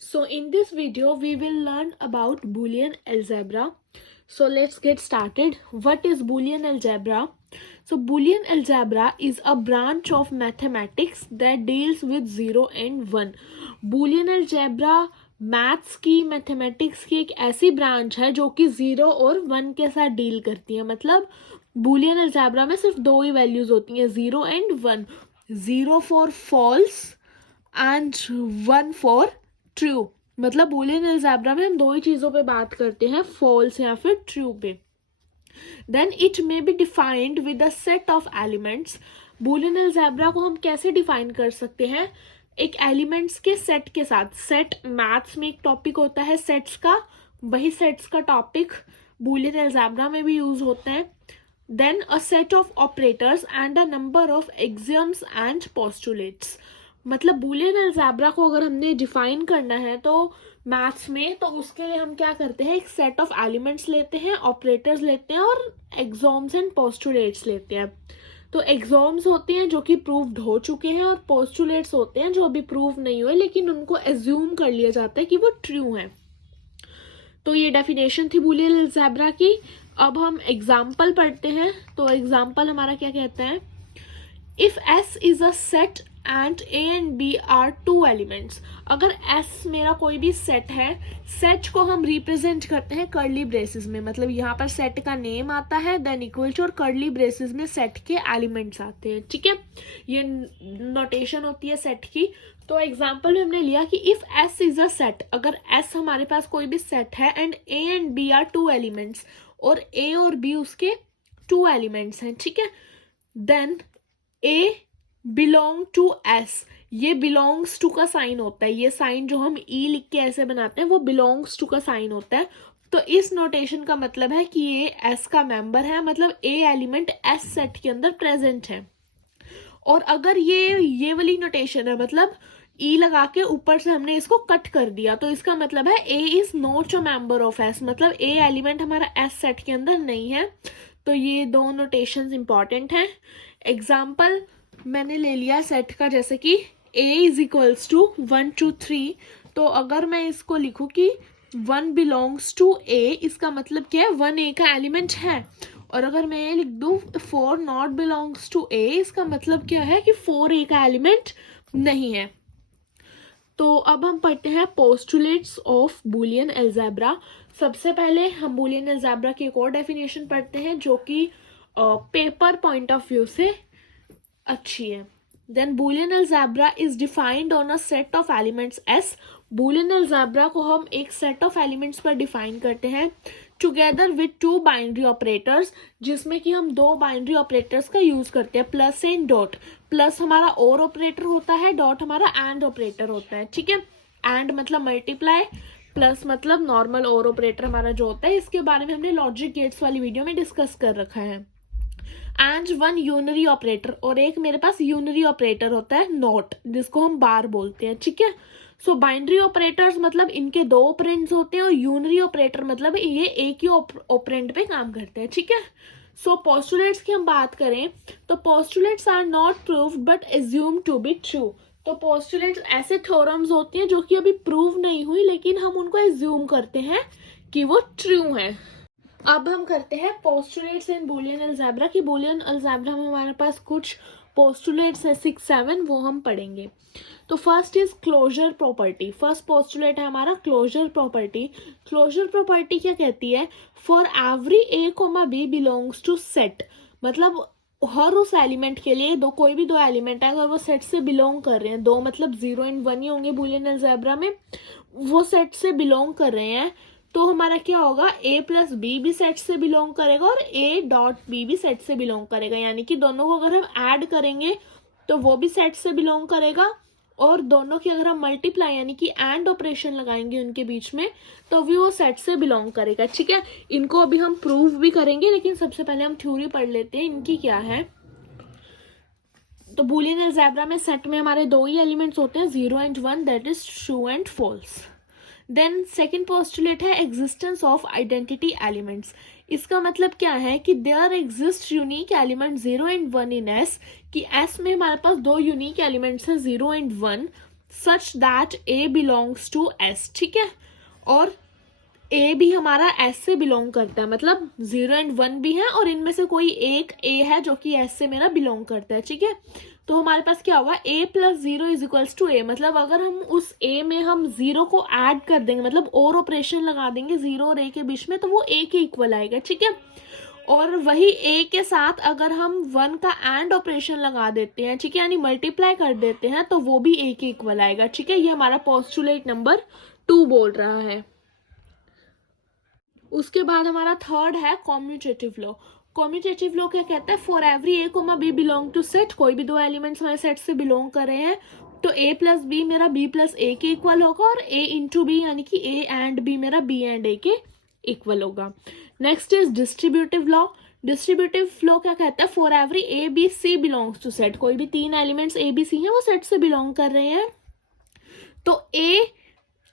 So in this video we will learn about Boolean algebra. So let's get started. What is Boolean algebra? So Boolean algebra is a branch of mathematics that deals with 0 and 1. Boolean algebra maths की mathematics की एक ऐसी branch है जो कि 0 और 1 के साथ डील करती है. मतलब बूलियन अलजेब्रा में सिर्फ दो ही वैल्यूज होती हैं, 0 and 1. 0 for false and 1 for true. मतलब बूलियन अलजेब्रा में हम दो ही चीज़ों पे बात करते हैं, फॉल्स या फिर ट्रू पे. Then it may be defined with a set of elements. Boolean algebra को हम कैसे डिफाइन कर सकते हैं? एक एलिमेंट्स के सेट के साथ. सेट मैथ्स में एक टॉपिक होता है सेट्स का, वही सेट्स का टॉपिक बूलियन अलजेब्रा में भी यूज होता है. Then a set of operators and a number of axioms and postulates. मतलब बूलियन अलजेब्रा को अगर हमने डिफाइन करना है तो मैथ्स में, तो उसके लिए हम क्या करते हैं, एक सेट ऑफ एलिमेंट्स लेते हैं, ऑपरेटर्स लेते हैं और एक्सॉम्स एंड पोस्टुलेट्स लेते हैं. तो एक्सॉम्स होते हैं जो कि प्रूव्ड हो चुके हैं और पोस्टुलेट्स होते हैं जो अभी प्रूव नहीं हुए लेकिन उनको एज्यूम कर लिया जाता है कि वो ट्रू हैं. तो ये डेफिनेशन थी बूलियन अलजेब्रा की. अब हम एग्जाम्पल पढ़ते हैं. तो एग्जाम्पल हमारा क्या कहता है? If S is a set and A and B are two elements. अगर S मेरा कोई भी सेट है, सेट को हम रिप्रेजेंट करते हैं कर्ली ब्रेसेस में. मतलब यहाँ पर सेट का नेम आता है, देन इक्वल टू, और कर्ली ब्रेसेस में सेट के एलिमेंट्स आते हैं. ठीक है, ये नोटेशन होती है सेट की. तो एग्जाम्पल में हमने लिया कि if S is a set. अगर S हमारे पास कोई भी सेट है and A and B are two elements, और A और B उसके टू एलिमेंट्स हैं. ठीक है, then A belong to S. ये बिलोंग्स टू का साइन होता है. ये साइन जो हम E लिख के ऐसे बनाते हैं वो बिलोंग्स टू का साइन होता है. तो इस नोटेशन का मतलब है कि ये S का मेंबर है, मतलब A एलिमेंट S सेट के अंदर प्रेजेंट है. और अगर ये वाली नोटेशन है, मतलब E लगा के ऊपर से हमने इसको कट कर दिया, तो इसका मतलब है A is not a member of S. मतलब A एलिमेंट हमारा S सेट के अंदर नहीं है. तो ये दो नोटेशंस इंपॉर्टेंट हैं. एग्जाम्पल मैंने ले लिया सेट का, जैसे कि A इज इक्वल्स टू 1 2 3. तो अगर मैं इसको लिखूं कि 1 बिलोंग्स टू A, इसका मतलब क्या है, 1 A का एलिमेंट है. और अगर मैं ये लिख दूं 4 नॉट बिलोंग्स टू A, इसका मतलब क्या है कि 4 A का एलिमेंट नहीं है. तो अब हम पढ़ते हैं पोस्टुलेट्स ऑफ बूलियन अलजेब्रा. सबसे पहले हम बूलियन अलजेब्रा की एक और डेफिनेशन पढ़ते हैं जो कि पेपर पॉइंट ऑफ व्यू से अच्छी है. Then Boolean algebra is defined on a set of elements S. Boolean algebra को हम एक सेट ऑफ एलिमेंट्स पर डिफाइन करते हैं together with two binary operators, जिसमें कि हम दो बाइनरी ऑपरेटर्स का यूज करते हैं, प्लस एंड डॉट. प्लस हमारा और ऑपरेटर होता है, डॉट हमारा एंड ऑपरेटर होता है. ठीक है, एंड मतलब मल्टीप्लाई, प्लस मतलब नॉर्मल और ऑपरेटर हमारा जो होता है. इसके बारे में हमने लॉजिक गेट्स वाली वीडियो में डिस्कस कर रखा है. एंड वन यूनरी ऑपरेटर, और एक मेरे पास यूनरी ऑपरेटर होता है नॉट, जिसको हम बार बोलते हैं. ठीक है, सो बाइनरी ऑपरेटर्स मतलब इनके दो ऑपरेंड्स होते हैं, और यूनरी ऑपरेटर मतलब ये एक ही ऑपरेंड पे काम करते हैं. ठीक है, सो पोस्टुलेट्स की हम बात करें तो postulates are not proved but assume to be true. तो पोस्टुलेट्स ऐसे थ्योरम्स होती हैं जो कि अभी प्रूव नहीं हुई लेकिन हम उनको एज्यूम करते हैं कि वो ट्रू हैं. अब हम करते हैं पोस्टुलेट्स इन बूलियन अलजेब्रा की. बूलियन अलजेब्रा में हमारे पास कुछ पोस्टुलेट्स है 6 7, वो हम पढ़ेंगे. तो first is closure property. First postulate है हमारा क्लोजर प्रॉपर्टी. क्लोजर प्रॉपर्टी क्या कहती है? For every A, B belongs to set. मतलब हर उस एलिमेंट के लिए, दो कोई भी दो एलिमेंट है अगर वो सेट से बिलोंग कर रहे हैं, दो मतलब 0 एंड 1 ही होंगे बूलियन अलजेब्रा में, वो सेट से बिलोंग कर रहे हैं, तो हमारा क्या होगा, A प्लस बी भी सेट से बिलोंग करेगा और A डॉट बी भी सेट से बिलोंग करेगा. यानी कि दोनों को अगर हम ऐड करेंगे तो वो भी सेट से बिलोंग करेगा, और दोनों की अगर हम मल्टीप्लाई यानी कि एंड ऑपरेशन लगाएंगे उनके बीच में तो भी वो सेट से बिलोंग करेगा. ठीक है, इनको अभी हम प्रूव भी करेंगे लेकिन सबसे पहले हम थ्योरी पढ़ लेते हैं इनकी क्या है. तो बूलियन अलजेब्रा में सेट में हमारे दो ही एलिमेंट्स होते हैं, 0 and 1, that is true and false. Then second postulate है एग्जिस्टेंस ऑफ आइडेंटिटी एलिमेंट्स. इसका मतलब क्या है कि there exist unique element 0 and 1 in S. कि S में हमारे पास दो यूनिक एलिमेंट्स हैं 0 and 1. Such that A belongs to S, ठीक है, और ए भी हमारा एस से बिलोंग करता है, मतलब 0 एंड 1 भी है और इनमें से कोई एक ए है जो कि एस से मेरा बिलोंग करता है, ठीक है। तो हमारे पास क्या होगा, ए प्लस 0 इज इक्वल्स टू ए, मतलब अगर हम उस ए में हम 0 को ऐड कर देंगे, मतलब और ऑपरेशन लगा देंगे 0 और ए के बीच में, तो वो ए के इक्वल आएगा, ठीक है। और वही ए के साथ अगर हम 1 का एंड ऑपरेशन लगा देते हैं, ठीक है, यानी मल्टीप्लाई कर देते हैं, तो वो भी ए के इक्वल आएगा, ठीक है। ये हमारा पोस्टुलेट नंबर 2 बोल रहा है। उसके बाद हमारा थर्ड है कॉम्यूटेटिव लॉ। कॉम्यूटेटिव लॉ क्या कहता है, for every A comma B belong to set, कोई भी दो एलिमेंट्स हमारे सेट से बिलोंग कर रहे हैं तो ए प्लस बी मेरा बी प्लस ए के इक्वल होगा, और ए इंटू बी यानी कि ए एंड बी मेरा बी एंड ए के इक्वल होगा। Next is distributive law. Distributive law क्या कहता है, for every A B C belongs to set, कोई भी तीन एलिमेंट्स ए बी सी हैं वो सेट से बिलोंग कर रहे हैं, तो ए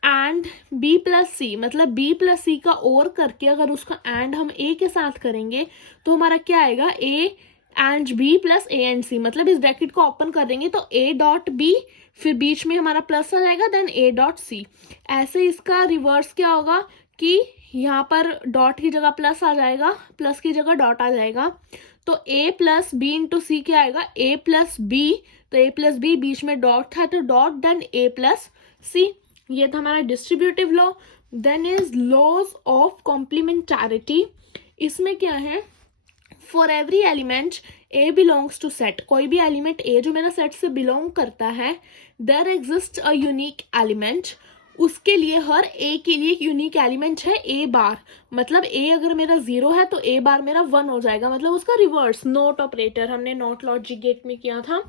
एंड बी प्लस सी, मतलब बी प्लस सी का और करके अगर उसका एंड हम ए के साथ करेंगे तो हमारा क्या आएगा, A and B plus A and C, मतलब इस ब्रैकेट को ओपन कर देंगे तो ए डॉट बी, फिर बीच में हमारा प्लस आ जाएगा, देन ए डॉट सी। ऐसे इसका रिवर्स क्या होगा कि यहाँ पर डॉट की जगह प्लस आ जाएगा, प्लस की जगह डॉट आ जाएगा, तो ए प्लस बी इंटू सी क्या आएगा, ए प्लस बी, तो ए प्लस बी बीच में डॉट था तो dot, then A plus C. ये था हमारा distributive law. Then is laws of complementarity. इसमें क्या है, for every element A belongs to set, कोई भी एलिमेंट ए जो मेरा सेट से बिलोंग करता है, there exist a unique element, उसके लिए हर ए के लिए एक यूनिक एलिमेंट है ए बार, मतलब ए अगर मेरा 0 है तो ए बार मेरा 1 हो जाएगा, मतलब उसका रिवर्स, नोट ऑपरेटर हमने नोट लॉजिक गेट में किया था,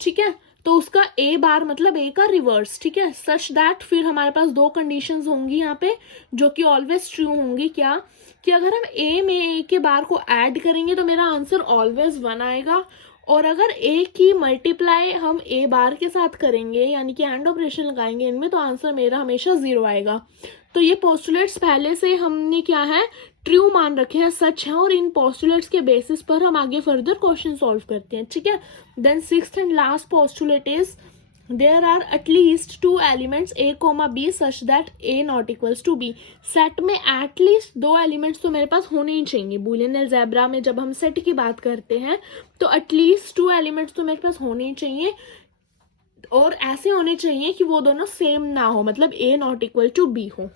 ठीक है। तो उसका ए बार मतलब ए का रिवर्स, ठीक है, सच दैट, फिर हमारे पास दो कंडीशंस होंगी यहाँ पे जो कि ऑलवेज ट्रू होंगी, क्या कि अगर हम ए में ए के बार को ऐड करेंगे तो मेरा आंसर ऑलवेज 1 आएगा, और अगर ए की मल्टीप्लाई हम ए बार के साथ करेंगे यानी कि एंड ऑपरेशन लगाएंगे इनमें, तो आंसर मेरा हमेशा 0 आएगा। तो ये पोस्टुलेट्स पहले से हमने क्या है, ट्रू मान रखे हैं, सच है, और इन पोस्टुलेट्स के बेसिस पर हम आगे फर्दर क्वेश्चन सॉल्व करते हैं, ठीक है। Then sixth and last postulate is there are at least 2 elements A comma B such that A not equals to B. Set में एटलीस्ट 2 एलिमेंट्स तो मेरे पास होने ही चाहिए। बूलियन अलजेब्रा में जब हम सेट की बात करते हैं तो एटलीस्ट 2 एलिमेंट्स तो मेरे पास होने ही चाहिए, और ऐसे होने चाहिए कि वो दोनों सेम ना हो, मतलब ए नॉट इक्वल टू बी हो।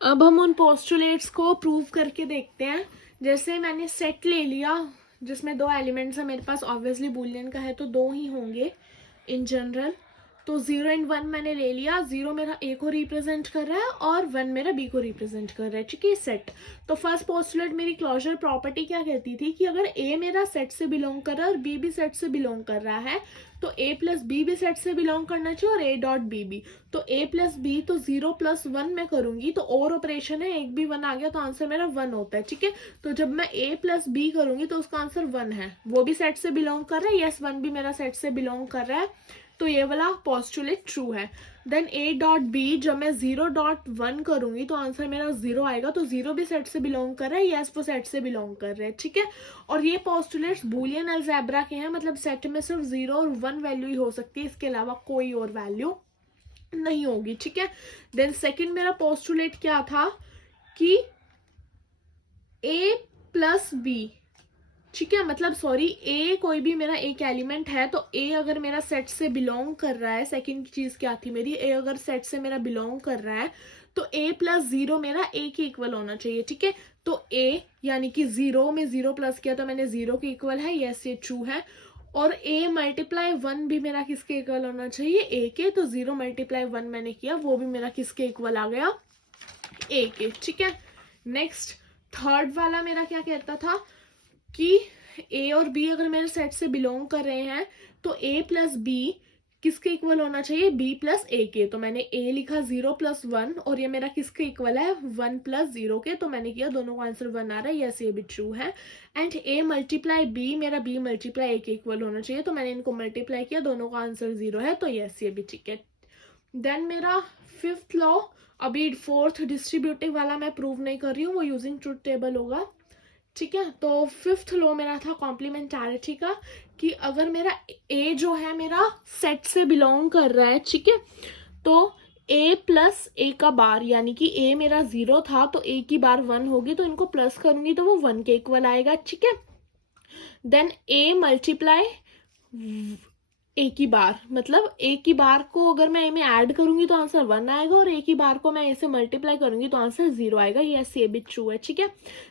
अब हम उन पोस्टुलेट्स को प्रूव करके देखते हैं। जैसे मैंने सेट ले लिया जिसमें 2 एलिमेंट्स है मेरे पास, ऑब्वियसली बूलियन का है तो 2 ही होंगे इन जनरल, तो 0 एंड 1 मैंने ले लिया। 0 मेरा ए को रिप्रेजेंट कर रहा है और 1 मेरा बी को रिप्रेजेंट कर रहा है, ठीक है, सेट। तो फर्स्ट पोस्टुलेट मेरी क्लोजर प्रॉपर्टी क्या कहती थी कि अगर ए मेरा सेट से बिलोंग कर रहा है और बी भी सेट से बिलोंग कर रहा है तो ए प्लस बी भी सेट से बिलोंग करना चाहिए और ए डॉट बी भी। तो ए प्लस बी तो 0 प्लस 1 मैं करूंगी तो और ऑपरेशन है, एक भी 1 आ गया तो आंसर मेरा 1 होता है, ठीक है। तो जब मैं ए प्लस बी करूंगी तो उसका आंसर 1 है, वो भी सेट से बिलोंग कर रहा है, यस 1 भी मेरा सेट से बिलोंग कर रहा है, तो ये वाला पोस्टुलेट ट्रू है। देन ए डॉट बी जब मैं 0.1 करूंगी तो आंसर मेरा 0 आएगा, तो 0 भी सेट से बिलोंग कर रहा है, यस वो सेट से बिलोंग कर रहे हैं, ठीक है। और ये पोस्टुलेट्स बूलियन अलजेब्रा के हैं, मतलब सेट में सिर्फ 0 और 1 वैल्यू ही हो सकती है, इसके अलावा कोई और वैल्यू नहीं होगी, ठीक है। देन सेकंड मेरा पोस्टुलेट क्या था कि ए प्लस बी, ठीक है, मतलब सॉरी ए कोई भी मेरा एक एलिमेंट है तो ए अगर मेरा सेट से बिलोंग कर रहा है, सेकंड चीज क्या थी मेरी, ए अगर सेट से मेरा बिलोंग कर रहा है तो ए प्लस 0 मेरा ए के इक्वल होना चाहिए, ठीक है। तो ए यानी कि 0 में 0 प्लस किया तो मैंने 0 के इक्वल है, यस ये ट्रू है। और ए मल्टीप्लाई 1 भी मेरा किसके इक्वल होना चाहिए, ए के, तो 0 मल्टीप्लाई 1 मैंने किया वो भी मेरा किसके इक्वल आ गया, ए के, ठीक है। नेक्स्ट थर्ड वाला मेरा क्या कहता था कि ए और बी अगर मेरे सेट से बिलोंग कर रहे हैं तो ए प्लस बी किसके इक्वल होना चाहिए, बी प्लस ए के। तो मैंने ए लिखा 0 प्लस 1 और ये मेरा किसके इक्वल है, 1 प्लस 0 के, तो मैंने किया दोनों का आंसर 1 आ रहा है, यस ये भी ट्रू है। एंड ए मल्टीप्लाई बी मेरा बी मल्टीप्लाई ए के इक्वल होना चाहिए, तो मैंने इनको मल्टीप्लाई किया, दोनों का आंसर 0 है, तो यस ये भी ठीक है। देन मेरा फिफ्थ लॉ, अभी फोर्थ डिस्ट्रीब्यूटिव वाला मैं प्रूव नहीं कर रही हूँ, वो यूजिंग ट्रूथ टेबल होगा, ठीक है। तो फिफ्थ लॉ मेरा था कॉम्प्लीमेंटारिटी का, कि अगर मेरा ए जो है मेरा सेट से बिलोंग कर रहा है, ठीक है, तो ए प्लस ए का बार, यानी कि ए मेरा 0 था तो ए की बार 1 होगी, तो इनको प्लस करूंगी तो वो 1 के इक्वल आएगा, ठीक है। देन ए मल्टीप्लाई ए की बार, मतलब ए की बार को अगर मैं ए में ऐड करूंगी तो आंसर 1 आएगा, और ए की बार को मैं ए से मल्टीप्लाई करूंगी तो आंसर 0 आएगा। ये ऐसे भी ट्रू है, ठीक है।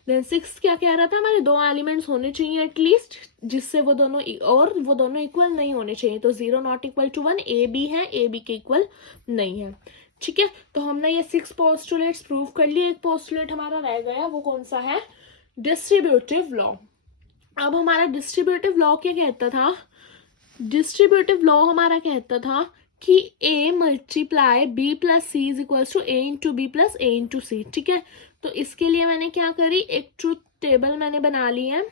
देन सिक्स क्या कह रहा था, हमारे 2 एलिमेंट्स होने चाहिए एटलीस्ट, जिससे वो दोनों इक्वल नहीं होने चाहिए, तो 0 not equal to 1, A B है, ए बी के इक्वल नहीं है, ठीक है। तो हमने ये 6 पोस्टुलेट्स प्रूव कर लिए। एक पोस्टुलेट हमारा रह गया, वो कौन सा है, डिस्ट्रीब्यूटिव लॉ। अब हमारा डिस्ट्रीब्यूटिव लॉ क्या कहता था, डिस्ट्रीब्यूटिव लॉ हमारा कहता था कि a multiply b plus C is equals to a into B plus a into C, ठीक है। तो इसके लिए मैंने क्या करी, एक ट्रूथ टेबल मैंने बना ली है,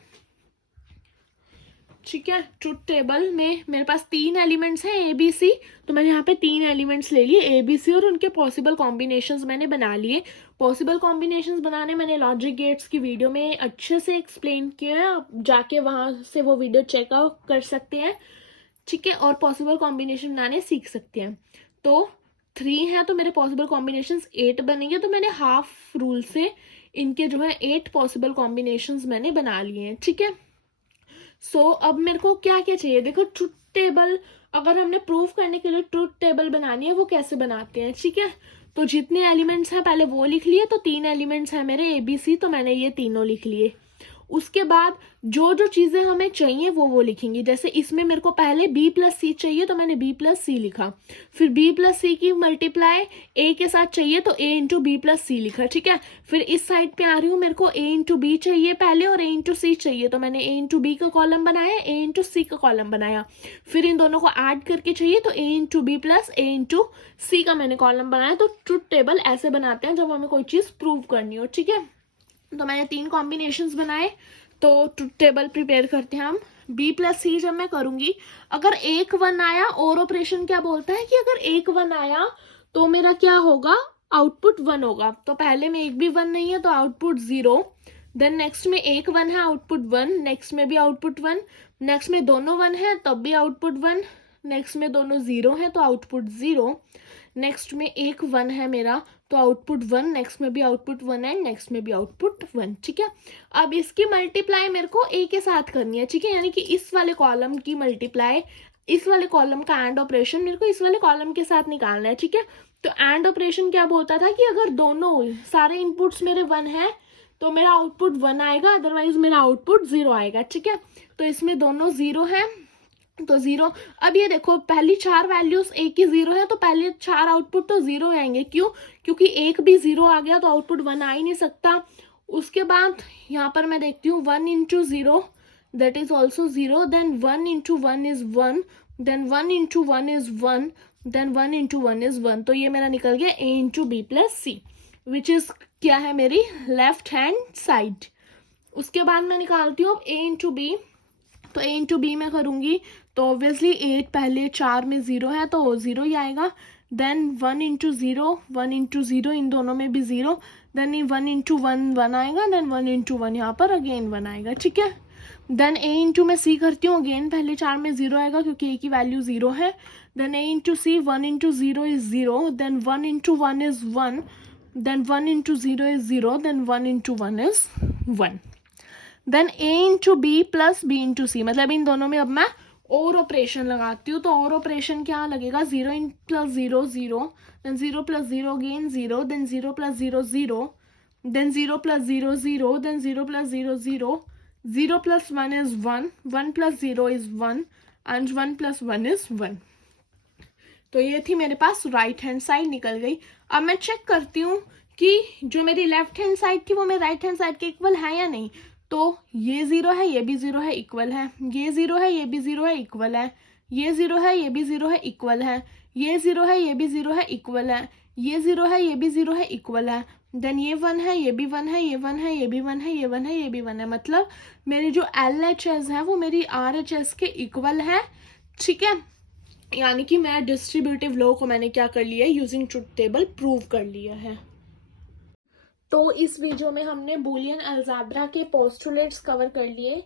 ठीक है। ट्रूथ टेबल में मेरे पास 3 एलिमेंट्स हैं ए बी सी, तो मैंने यहाँ पे 3 एलिमेंट्स ले लिए ए बी सी, और उनके पॉसिबल कॉम्बिनेशंस मैंने बना लिए। पॉसिबल कॉम्बिनेशंस बनाने मैंने लॉजिक गेट्स की वीडियो में अच्छे से एक्सप्लेन किया है, आप जाके वहाँ से वो वीडियो चेकआउट कर सकते हैं, ठीक है, और पॉसिबल कॉम्बिनेशन बनाने सीख सकते हैं। तो 3 है तो मेरे पॉसिबल कॉम्बिनेशंस 8 बनेंगे, तो मैंने हाफ रूल से इनके जो है 8 पॉसिबल कॉम्बिनेशंस मैंने बना लिए हैं, ठीक है। सो अब मेरे को क्या क्या चाहिए, देखो ट्रूथ टेबल अगर हमने प्रूव करने के लिए ट्रूथ टेबल बनानी है, वो कैसे बनाते हैं, ठीक है। तो जितने एलिमेंट्स हैं पहले वो लिख लिए, तो 3 एलिमेंट्स हैं मेरे ए बी सी, तो मैंने ये तीनों लिख लिए। उसके बाद जो जो चीज़ें हमें चाहिए वो लिखेंगी, जैसे इसमें मेरे को पहले b प्लस सी चाहिए तो मैंने b प्लस सी लिखा, फिर b प्लस सी की मल्टीप्लाई a के साथ चाहिए तो a इंटू बी प्लस सी लिखा, ठीक है। फिर इस साइड पे आ रही हूँ, मेरे को a इंटू बी चाहिए पहले और a इंटू सी चाहिए, तो मैंने a इंटू बी का कॉलम बनाया, a इंटू सी का कॉलम बनाया, फिर इन दोनों को ऐड करके चाहिए तो a into B plus a into C का मैंने कॉलम बनाया। तो ट्रूथ टेबल ऐसे बनाते हैं जब हमें कोई चीज़ प्रूव करनी हो, ठीक है। तो मैंने 3 कॉम्बिनेशंस बनाए, तो ट्रूथ टेबल प्रिपेयर करते हैं हम। b प्लस सी जब मैं करूंगी, अगर 1 1 आया, और ऑपरेशन क्या बोलता है कि अगर 1 1 आया तो मेरा क्या होगा, आउटपुट 1 होगा। तो पहले में एक भी 1 नहीं है तो आउटपुट 0, देन नेक्स्ट में 1 1 है, आउटपुट 1, नेक्स्ट में भी आउटपुट 1, नेक्स्ट में दोनों 1 है तब भी आउटपुट 1, नेक्स्ट में दोनों 0 है तो आउटपुट 0, नेक्स्ट में एक 1 है मेरा तो आउटपुट 1, नेक्स्ट में भी आउटपुट 1 एंड नेक्स्ट में भी आउटपुट 1, ठीक है। अब इसकी मल्टीप्लाई मेरे को a के साथ करनी है, ठीक है, यानी कि इस वाले कॉलम की मल्टीप्लाई, इस वाले कॉलम का एंड ऑपरेशन मेरे को इस वाले कॉलम के साथ निकालना है, ठीक है। तो एंड ऑपरेशन क्या बोलता था कि अगर दोनों सारे इनपुट्स मेरे 1 है तो मेरा आउटपुट 1 आएगा, अदरवाइज मेरा आउटपुट 0 आएगा, ठीक है। तो इसमें दोनों 0 है तो 0। अब ये देखो पहली 4 वैल्यूज एक की 0 है, तो पहले 4 आउटपुट तो 0 आएंगे, क्यों, क्योंकि एक भी 0 आ गया तो आउटपुट 1 आ ही नहीं सकता। उसके बाद यहाँ पर मैं देखती हूँ 1 into 0 that is also 0, then 1 into 1 is 1, then 1 into 1 is 1, then 1 into 1 is 1, तो ये मेरा निकल गया a into B plus C, which is क्या है मेरी लेफ्ट हैंड साइड। उसके बाद मैं निकालती हूँ a इंटू बी, तो a इंटू बी में करूँगी तो ऑब्वियसली 8 पहले 4 में 0 है तो 0 ही आएगा, देन 1 इंटू 0, 1 इंटू 0 इन दोनों में भी 0, देन 1 इंटू 1 1 आएगा, देन 1 इंटू 1 यहाँ पर अगेन 1 आएगा, ठीक है। देन a इंटू मैं c करती हूँ, अगेन पहले 4 में 0 आएगा क्योंकि a की वैल्यू 0 है, then a into C, 1 into 0 is 0, then 1 into 1 is 1, then 1 into 0 is 0, then 1 into 1 is 1, then a into B plus b into C, मतलब इन दोनों में अब मैं और ऑपरेशन लगाती हूँ, तो और ऑपरेशन क्या लगेगा, 0 in plus 0 0, then 0 plus 0 again 0, then 0 plus 0 0, then 0 plus 0 0, then 0 plus 0 0, 0 plus 1 is 1, 1 plus 0 is 1 and 1 plus 1 is 1। तो ये थी मेरे पास राइट हैंड साइड निकल गई। अब मैं चेक करती हूँ कि जो मेरी लेफ्ट हैंड साइड थी वो मेरे राइट हैंड साइड के इक्वल है या नहीं। तो ये 0 है, ये भी 0 है, इक्वल है, ये 0 है, ये भी 0 है, इक्वल है, ये 0 है, ये भी 0 है, इक्वल है, ये 0 है, ये भी 0 है, इक्वल है, ये 0 है, ये भी 0 है, इक्वल है, देन ये 1 है, ये भी 1 है, ये 1 है, ये भी 1 है, ये 1 है, ये भी 1 है, मतलब मेरी जो LHS है वो मेरी RHS के इक्वल है, ठीक है। यानी कि मैं डिस्ट्रीब्यूटिव लॉ को मैंने क्या कर लिया है, यूजिंग ट्रूथ टेबल प्रूव कर लिया है। तो इस वीडियो में हमने बूलियन अलजेब्रा के पोस्टुलेट्स कवर कर लिए।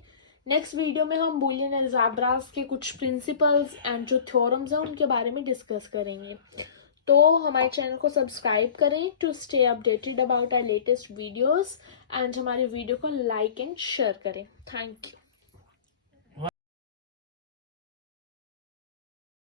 नेक्स्ट वीडियो में हम बूलियन अलजेब्रास के कुछ प्रिंसिपल्स एंड जो थ्योरम्स हैं उनके बारे में डिस्कस करेंगे। तो हमारे चैनल को सब्सक्राइब करें to stay updated about our latest videos and हमारे वीडियो को लाइक एंड शेयर करें। Thank you.